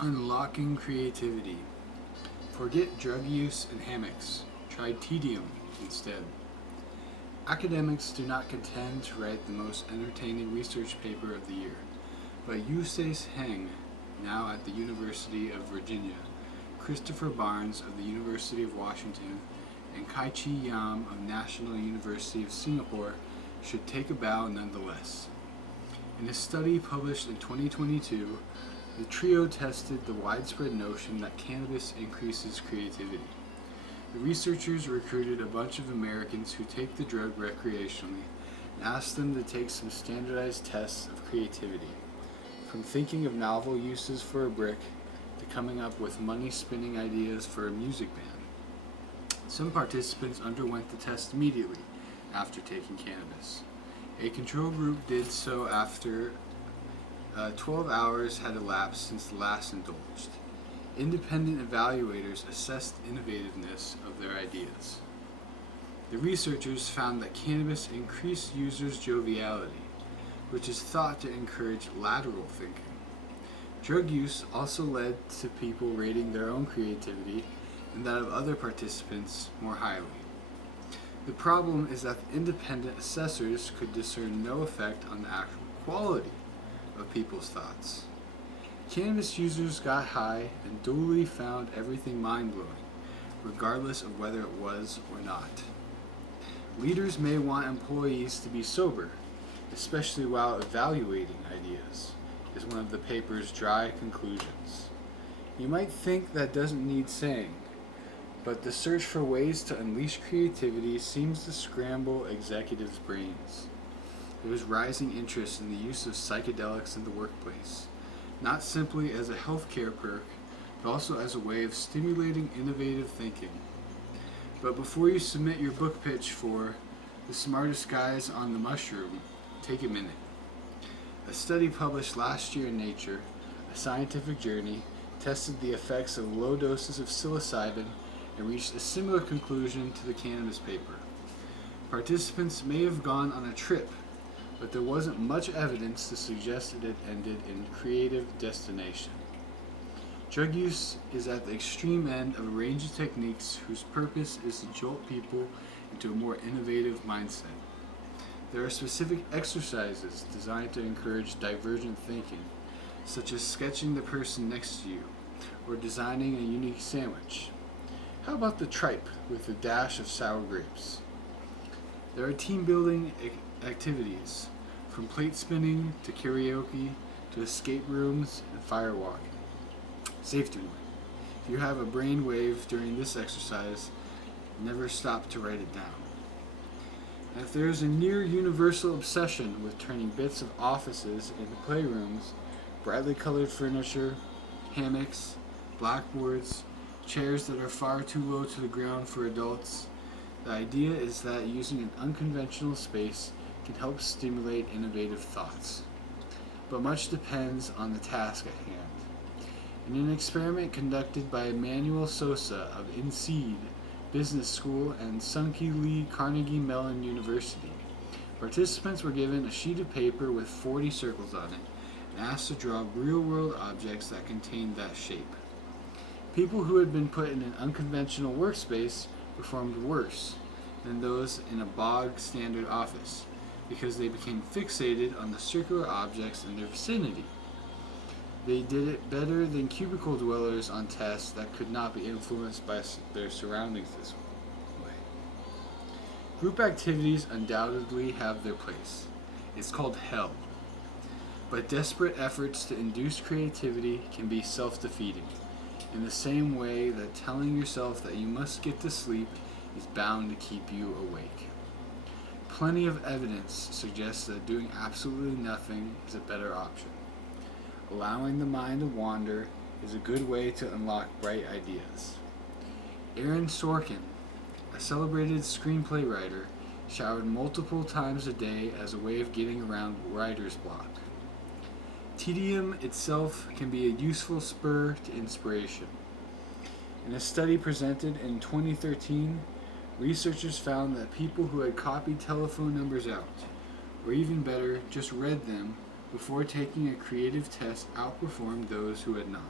Unlocking creativity. Forget drug use and hammocks. Try tedium instead. Academics do not contend to write the most entertaining research paper of the year, but Eustace Heng, now at the University of Virginia, Christopher Barnes of the University of Washington, and Kai Chi Yam of National University of Singapore should take a bow nonetheless. In a study published in 2022, the trio tested the widespread notion that cannabis increases creativity. The researchers recruited a bunch of Americans who take the drug recreationally and asked them to take some standardized tests of creativity, from thinking of novel uses for a brick to coming up with money-spinning ideas for a music band. Some participants underwent the test immediately after taking cannabis. A control group did so after 12 hours had elapsed since the last indulged. Independent evaluators assessed the innovativeness of their ideas. The researchers found that cannabis increased users' joviality, which is thought to encourage lateral thinking. Drug use also led to people rating their own creativity and that of other participants more highly. The problem is that independent assessors could discern no effect on the actual quality of people's thoughts. Cannabis users got high and duly found everything mind-blowing, regardless of whether it was or not. Leaders may want employees to be sober, especially while evaluating ideas, is one of the paper's dry conclusions. You might think that doesn't need saying, but the search for ways to unleash creativity seems to scramble executives' brains. There is rising interest in the use of psychedelics in the workplace, not simply as a healthcare perk, but also as a way of stimulating innovative thinking. But before you submit your book pitch for The Smartest Guys on the Mushroom, take a minute. A study published last year in Nature, a scientific journey, tested the effects of low doses of psilocybin and reached a similar conclusion to the cannabis paper. Participants may have gone on a trip, but there wasn't much evidence to suggest that it ended in creative destination. Drug use is at the extreme end of a range of techniques whose purpose is to jolt people into a more innovative mindset. There are specific exercises designed to encourage divergent thinking, such as sketching the person next to you or designing a unique sandwich. How about the tripe with a dash of sour grapes? There are team-building activities, from plate spinning to karaoke to escape rooms and firewalking. Safety warning: if you have a brain wave during this exercise, never stop to write it down. And if there is a near universal obsession with turning bits of offices into playrooms, brightly colored furniture, hammocks, blackboards, chairs that are far too low to the ground for adults, the idea is that using an unconventional space can help stimulate innovative thoughts. But much depends on the task at hand. In an experiment conducted by Emmanuel Sosa of INSEAD Business School and AQUAPONIC Carnegie Mellon University, participants were given a sheet of paper with 40 circles on it and asked to draw real-world objects that contained that shape. People who had been put in an unconventional workspace performed worse than those in a bog-standard office because they became fixated on the circular objects in their vicinity. They did it better than cubicle dwellers on tests that could not be influenced by their surroundings this way. Group activities undoubtedly have their place. It's called hell. But desperate efforts to induce creativity can be self-defeating, in the same way that telling yourself that you must get to sleep is bound to keep you awake. Plenty of evidence suggests that doing absolutely nothing is a better option. Allowing the mind to wander is a good way to unlock bright ideas. Aaron Sorkin, a celebrated screenplay writer, showered multiple times a day as a way of getting around writer's block. Tedium itself can be a useful spur to inspiration. In a study presented in 2013, researchers found that people who had copied telephone numbers out, or even better, just read them before taking a creative test, outperformed those who had not.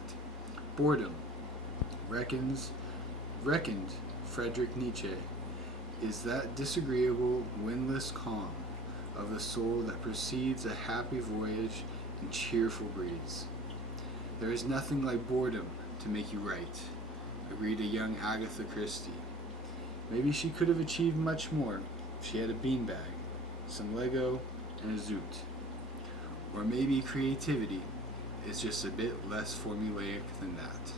Boredom, reckoned Friedrich Nietzsche, is that disagreeable, windless calm of a soul that precedes a happy voyage and cheerful breeze. There is nothing like boredom to make you write, agreed a young Agatha Christie. Maybe she could have achieved much more if she had a beanbag, some Lego, and a zoot. Or maybe creativity is just a bit less formulaic than that.